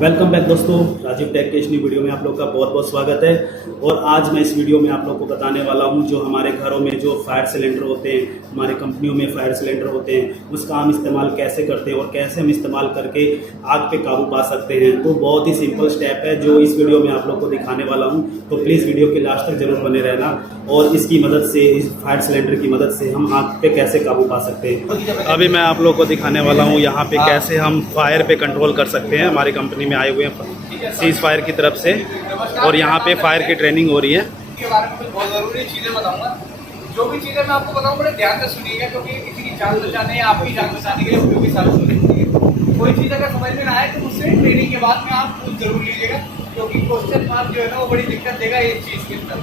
Welcome back दोस्तों, Rajiv take के इस न्यू वीडियो में आप लोग का बहुत बहुत स्वागत है। और आज मैं इस वीडियो में आप लोग को बताने वाला हूं जो हमारे घरों में जो फायर सिलेंडर होते हैं, हमारे कंपनियों में फायर सिलेंडर होते हैं, उसका हम इस्तेमाल कैसे करते हैं और कैसे हम इस्तेमाल करके आग पे काबू पा सकते हैं। तो बहुत ही सिंपल स्टेप है जो इस वीडियो में आप लोग को दिखाने वाला हूँ। तो प्लीज़ वीडियो के लास्ट तक जरूर बने रहना और इसकी मदद से, इस फायर सिलेंडर की मदद से हम आग पे कैसे काबू पा सकते हैं। अभी मैं आप लोग को दिखाने वाला हूँ यहाँ पे कैसे हम फायर पे कंट्रोल कर सकते हैं। हमारी कंपनी में आए हुए हैं सीज फायर की तरफ से और यहाँ पे फायर की ट्रेनिंग हो रही है। के बारे में कुछ बहुत जरूरी चीजें बताऊंगा। जो भी चीजें मैं आपको बताऊँ बड़े ध्यान से सुनिएगा, क्योंकि किसी की जान बचाने या आपकी जान बचाने के लिए उपयोगी साबित होती है। कोई चीज अगर समझ में ना आए तो मुझसे ट्रेनिंग के बाद में आप पूछ जरूर लीजिएगा, क्योंकि क्वेश्चन मार्क जो है ना वो बड़ी दिक्कत देगा इस चीज के अंदर।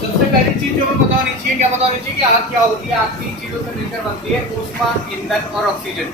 सबसे पहली चीज जो हमें पता होनी चाहिए, क्या पता होनी चाहिए कि आग क्या होती है। आग 3 चीजों से मिलकर बनती है, ऊष्मा, ईंधन और ऑक्सीजन।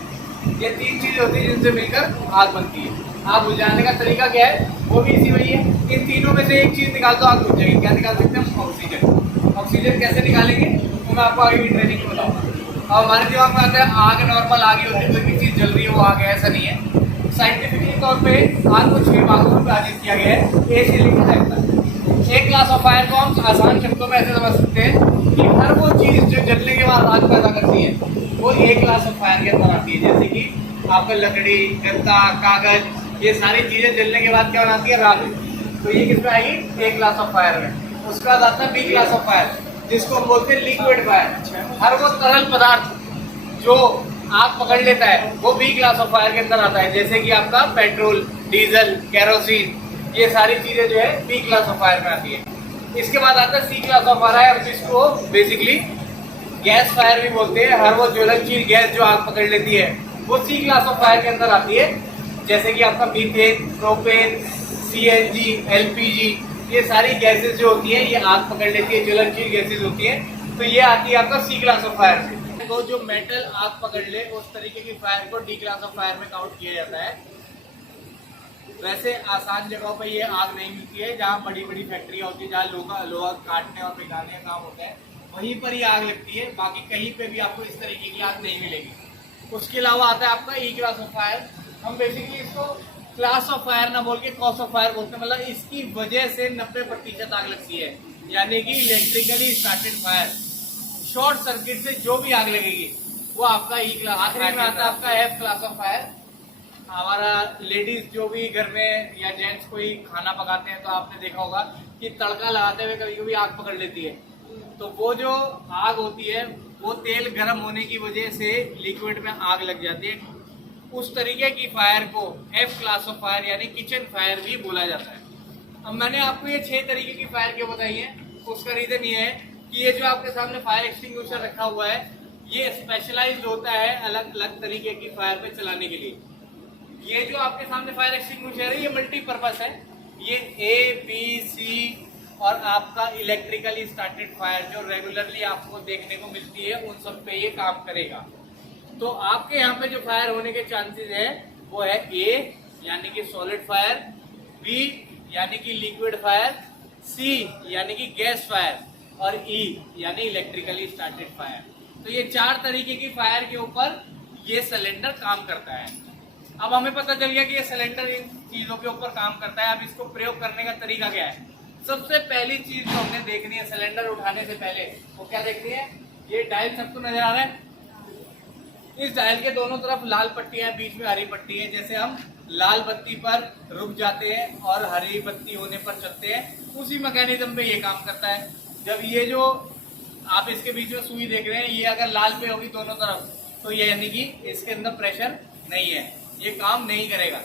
ये 3 चीज होती है जिनसे मिलकर आग बनती है। आग बुझाने का तरीका क्या है, वो भी इसी वही है। इन तीनों में से एक चीज निकाल दो, आग बुझ जाएगी। क्या निकाल सकते हैं? ऑक्सीजन। ऑक्सीजन कैसे निकालेंगे तो मैं आपको आगे की ट्रेनिंग में बताऊंगा। अब हमारे दिमाग में आता है आग नॉर्मल आग ही होती है, कोई भी चीज जल रही है वो आग है, ऐसा नहीं है। साइंटिफिकली तौर पे आग को 6 भागों में विभाजित किया गया है, ए से लेकर जेड तक। एक क्लास ऑफ फायर को हम आसान शब्दों में ऐसे समझ सकते हैं कि हर वो चीज जो जलने के बाद आग पैदा करती है वो एक क्लास ऑफ फायर के अंदर आती है। जैसे कि आपका लकड़ी, गत्ता, कागज, ये सारी चीजें जलने के बाद क्या बनाती है? राख। तो ये किसमें आएगी? ए क्लास ऑफ फायर में। उसके बाद आता है बी क्लास ऑफ फायर, जिसको हम बोलते हैं लिक्विड फायर। हर वो तरल पदार्थ जो आग पकड़ लेता है वो बी क्लास ऑफ फायर के अंदर आता है। जैसे कि आपका पेट्रोल, डीजल, केरोसिन, ये सारी चीजें जो है बी क्लास ऑफ फायर में आती है। इसके बाद आता है सी क्लास ऑफ फायर, जिसको बेसिकली गैस फायर भी बोलते हैं। हर वो ज्वलनशील गैस जो आग पकड़ लेती है वो सी क्लास ऑफ फायर के अंदर आती है। जैसे कि आपका मीथेन, प्रोपेन, सीएनजी, एलपीजी, ये सारी गैसेस जो होती है ये आग पकड़ लेती है, ज्वलनशील गैसेस होती है। तो ये आती है आपका सी क्लास ऑफ फायर से। तो जो मेटल आग पकड़ ले उस तरीके की फायर को डी क्लास ऑफ फायर में काउंट किया जाता है। वैसे आसान जगहों पे ये आग नहीं मिलती है, जहाँ बड़ी बड़ी फैक्ट्रियाँ होती है, जहाँ लोहा काटने और पिघलाने का काम होता है, वहीं पर ही आग लगती है। बाकी कहीं पे भी आपको इस तरीके की आग नहीं मिलेगी। उसके अलावा आता है आपका ई क्लास ऑफ फायर। हम बेसिकली इसको क्लास ऑफ फायर ना बोल के कॉस ऑफ फायर बोलते हैं। मतलब इसकी वजह से 90% आग लगती है, यानी कि electrically started fire. Short circuit से जो भी आग लगेगी वो आपका ई क्लास। आखिरी में आता है आपका एफ क्लास ऑफ फायर। हमारा लेडीज जो भी घर में या जेंट्स कोई खाना पकाते हैं तो आपने देखा होगा कि तड़का लगाते हुए कभी कभी आग पकड़ लेती है। तो वो जो आग होती है वो तेल गर्म होने की वजह से लिक्विड में आग लग जाती है। उस तरीके की फायर को एफ क्लास ऑफ फायर यानी किचन फायर भी बोला जाता है। अब मैंने आपको ये 6 तरीके की फायर क्यों बताई है, उसका रीजन ये है कि ये जो आपके सामने फायर एक्सटिंग्विशर रखा हुआ है ये स्पेशलाइज्ड होता है अलग अलग तरीके की फायर पे चलाने के लिए। ये जो आपके सामने फायर एक्सटिंग्विशर है ये मल्टीपर्पज है। ये ए, बी, सी और आपका इलेक्ट्रिकली स्टार्टेड फायर जो रेगुलरली आपको देखने को मिलती है उन सब पे ये काम करेगा। तो आपके यहाँ पे जो फायर होने के चांसेस है वो है ए यानी कि सॉलिड फायर, बी यानी कि लिक्विड फायर, सी यानी कि गैस फायर और ई यानी इलेक्ट्रिकली स्टार्टेड फायर। तो ये 4 तरीके की फायर के ऊपर ये सिलेंडर काम करता है। अब हमें पता चल गया कि ये सिलेंडर इन चीजों के ऊपर काम करता है। अब इसको प्रयोग करने का तरीका क्या है? सबसे पहली चीज जो हमने देखनी है सिलेंडर उठाने से पहले वो क्या देखनी है? ये डायल सबको नजर आ रहा है? इस डायल के दोनों तरफ लाल पट्टी है, बीच में हरी पट्टी है। जैसे हम लाल बत्ती पर रुक जाते हैं और हरी बत्ती होने पर चलते हैं, उसी मैकेनिज्म पे ये काम करता है। जब ये जो आप इसके बीच में सुई देख रहे हैं ये अगर लाल पे होगी दोनों तरफ तो ये यानी कि इसके अंदर प्रेशर नहीं है, ये काम नहीं करेगा।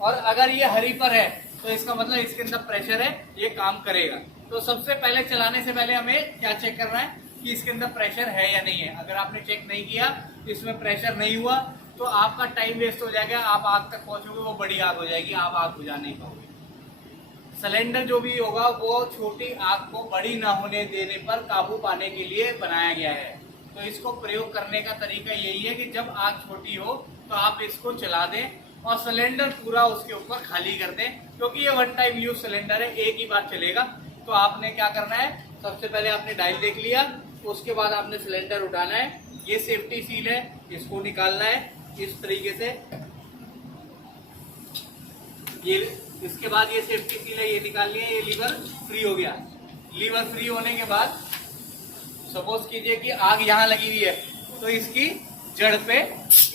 और अगर ये हरी पर है तो इसका मतलब इसके अंदर प्रेशर है, ये काम करेगा। तो सबसे पहले चलाने से पहले हमें क्या चेक करना है कि इसके अंदर प्रेशर है या नहीं है। अगर आपने चेक नहीं किया, इसमें प्रेशर नहीं हुआ तो आपका टाइम वेस्ट हो जाएगा। आप आग तक पहुंचोगे वो बड़ी आग हो जाएगी, आप आग बुझा नहीं पाओगे। सिलेंडर जो भी होगा वो छोटी आग को बड़ी ना होने देने पर काबू पाने के लिए बनाया गया है। तो इसको प्रयोग करने का तरीका यही है कि जब आग छोटी हो तो आप इसको चला दें और सिलेंडर पूरा उसके ऊपर खाली कर दें, क्योंकि ये 1 टाइम यूज सिलेंडर है, एक ही बार चलेगा। तो आपने क्या करना है, सबसे पहले आपने डायल देख लिया, उसके बाद आपने सिलेंडर उठाना है। ये सेफ्टी सील है, इसको निकालना है इस तरीके से। ये इसके बाद ये सेफ्टी सील है, ये निकाल लिया, ये लीवर फ्री हो गया। लीवर फ्री होने के बाद सपोज कीजिए कि आग यहाँ लगी हुई है, तो इसकी जड़ पे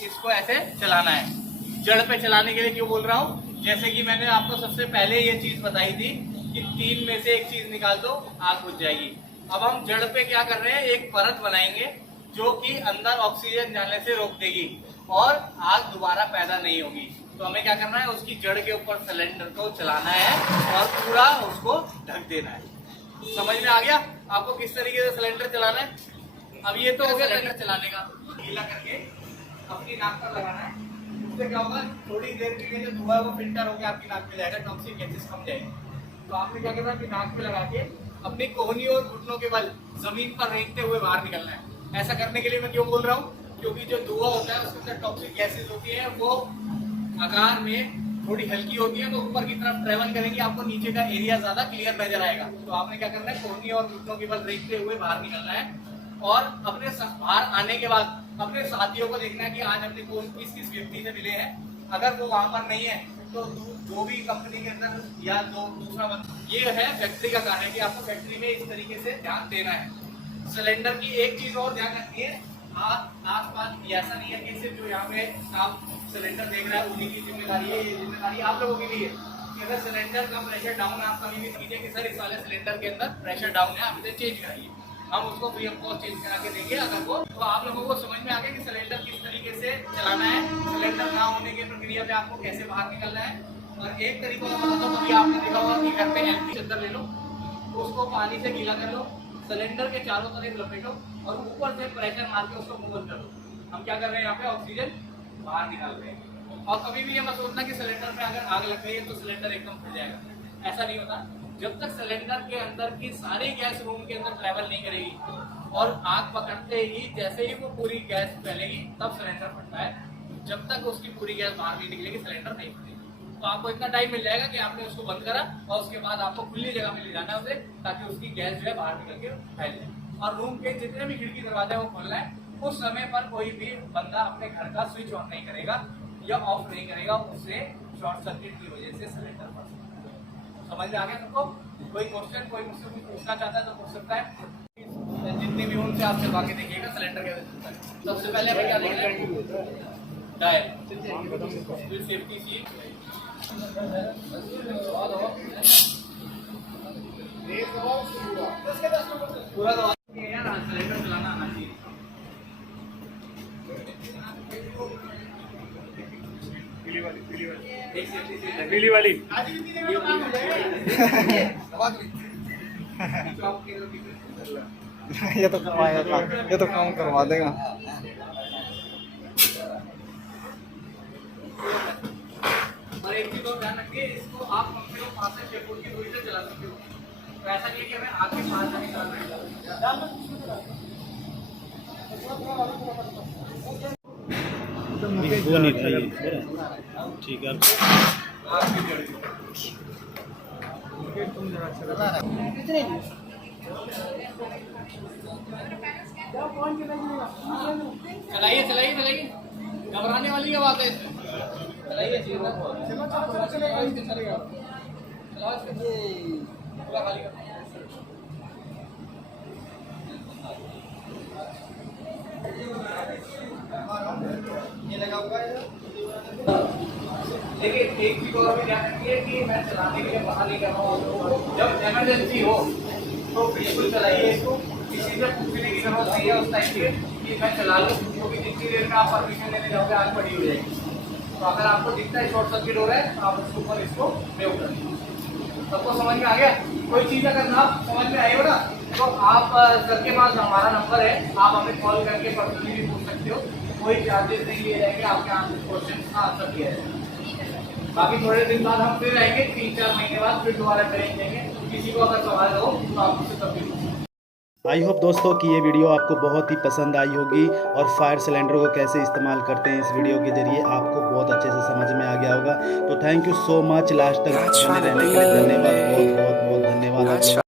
इसको ऐसे चलाना है। जड़ पे चलाने के लिए क्यों बोल रहा हूँ, जैसे कि मैंने आपको सबसे पहले ये चीज बताई थी कि 3 में से एक चीज निकाल दो, आग बुझ जाएगी। अब हम जड़ पे क्या कर रहे हैं, एक परत बनाएंगे जो कि अंदर ऑक्सीजन जाने से रोक देगी और आग दोबारा पैदा नहीं होगी। तो हमें क्या करना है, उसकी जड़ के ऊपर सिलेंडर को चलाना है और पूरा उसको ढक देना है। समझ में आ गया आपको किस तरीके से सिलेंडर चलाना है। अब ये तो हो गया सिलेंडर चलाने का। गीला करके अपनी नाक पर लगाना है, उससे क्या होगा, थोड़ी देर के लिए जो धुआं वो फिल्टर होकर आपकी नाक पे जाएगा, टॉक्सिक गैसेस कम जाएगी। तो आपने क्या करना है कि नाक पे लगा के अपनी कोहनी और घुटनों के बल जमीन पर रेंगते हुए बाहर निकलना है। ऐसा करने के लिए मैं क्यों बोल रहा हूँ, क्योंकि जो धुआं होता है उसके अंदर टॉक्सिक गैसेज होती है, वो आकार में थोड़ी हल्की होती है, तो ऊपर की तरफ ट्रेवल करेंगी, आपको नीचे का एरिया ज्यादा क्लियर नजर आएगा। तो आपने क्या करना है, कोहनी और घुटनों के बल रेंगते हुए बाहर निकलना है और अपने बाहर आने के बाद अपने साथियों को देखना है कि आज अपने कौन किस किस व्यक्ति से मिले हैं। अगर वो वहां पर नहीं है तो जो भी कंपनी के अंदर या जो दूसरा ये है फैक्ट्री का कार्य है कि आपको फैक्ट्री में इस तरीके से ध्यान देना है। सिलेंडर की एक चीज और ध्यान रखिए, आस पास ऐसा नहीं है कि सिर्फ जो यहाँ पे आप सिलेंडर देख रहा है उन्हीं की जिम्मेदारी है, ये जिम्मेदारी आप लोगों की भी है कि अगर सिलेंडर का प्रेशर डाउन आप कभी भी कीजिए कि सर इस वाले सिलेंडर के अंदर प्रेशर डाउन है, आप इसे चेंज कराइए, हम उसको फ्री ऑफ कॉस्ट चेंज करा के देंगे। अगर वो तो आप लोगों को समझ में आ गया कि सिलेंडर किस तरीके से चलाना है, सिलेंडर ना होने की प्रक्रिया पे आपको कैसे बाहर निकलना है। और एक तरीका तो कभी आपने देखा होगा कि घर पे एलपी चद्दर ले लो, उसको पानी से गीला कर लो, सिलेंडर के चारों तरफ लपेटो और ऊपर से प्रेशर मार के उसको मूव कर दो। हम क्या कर रहे हैं, यहाँ पे ऑक्सीजन बाहर निकाल रहे हैं। और कभी भी ये मत सोचना कि सिलेंडर में अगर आग लग गई है तो सिलेंडर एकदम फट जाएगा, ऐसा नहीं होता। जब तक सिलेंडर के अंदर की सारी गैस रूम के अंदर ट्रैवल नहीं करेगी और आग पकड़ते ही जैसे ही वो पूरी गैस फैलेगी तब सिलेंडर फटता है। जब तक उसकी पूरी गैस बाहर नहीं निकलेगी सिलेंडर नहीं फटेगी। तो आपको इतना टाइम मिल जाएगा कि आपने उसको बंद करा और उसके बाद आपको खुली जगह में ले जाना है उसे, ताकि उसकी गैस जो है बाहर निकल के फैल जाए। और रूम के जितने भी खिड़की दरवाजा वो खोलना है, उस समय पर कोई भी बंदा अपने घर का स्विच ऑन नहीं करेगा या ऑफ नहीं करेगा, उससे शॉर्ट सर्किट की वजह से सिलेंडर फट सकता है। समझ में आ गया सबको? कोई क्वेश्चन कोई मुझसे कुछ पूछना चाहता है तो पूछ सकता है। जितनी भी उनसे आप चलवा के देखिएगा सिलेंडर के। सबसे पहले हमें क्या देखना है, डायल, फिर सेफ्टी सीट, पूरा दवा सिलेंडर चलाना आना चाहिए। पीली वाली ये तो करवाएगा, ये तो काम करवा देगा। और एक चीज और ध्यान रखिए, इसको आप कम से कम 5 से 6 फुट की दूरी से चला सकते हो। तो ऐसा नहीं है कि हमें आगे 5 जाने का वो नहीं था ये, ठीक है। चलाइए चलाइए चलाइए, घबराने वाली क्या बात है इसमें, चलाइए पूरा खाली कर। ये लगा हुआ है। देखिए एक चीज और भी ध्यान रखिए कि मैं चलाने के लिए बाहर नहीं कर रहा हूँ। जब इमरजेंसी हो तो बिल्कुल चलाइए इसको, किसी से पूछने की जरूरत नहीं है उस टाइम पे कि मैं चला लूँ, क्योंकि जितनी देर में आप परमिशन लेने जाओगे आग बड़ी हो जाएगी। तो अगर आपको दिखता है शॉर्ट सर्किट हो रहा है तो आप उसके ऊपर इसको प्रयोग करें। सबको समझ में आ गया? कोई चीज़ अगर ना समझ में आई हो ना तो आप सर के पास हमारा नंबर है, आप हमें कॉल करके पर्सनली भी पूछ सकते हो, कोई चार्जेस नहीं लिए जाएंगे, आपके क्वेश्चन का आंसर दिया जाएगा। बाकी थोड़े दिन बाद हम फिर आएंगे, 3-4 महीने बाद फिर दोबारा ट्रेनिंग देंगे। किसी को अगर सवाल हो तो आप मुझसे तब भी। आई होप दोस्तों कि ये वीडियो आपको बहुत ही पसंद आई होगी और फायर सिलेंडर को कैसे इस्तेमाल करते हैं इस वीडियो के जरिए आपको बहुत अच्छे से समझ में आ गया होगा। तो thank you so much, last तक बने रहने के लिए धन्यवाद, बहुत बहुत बहुत धन्यवाद।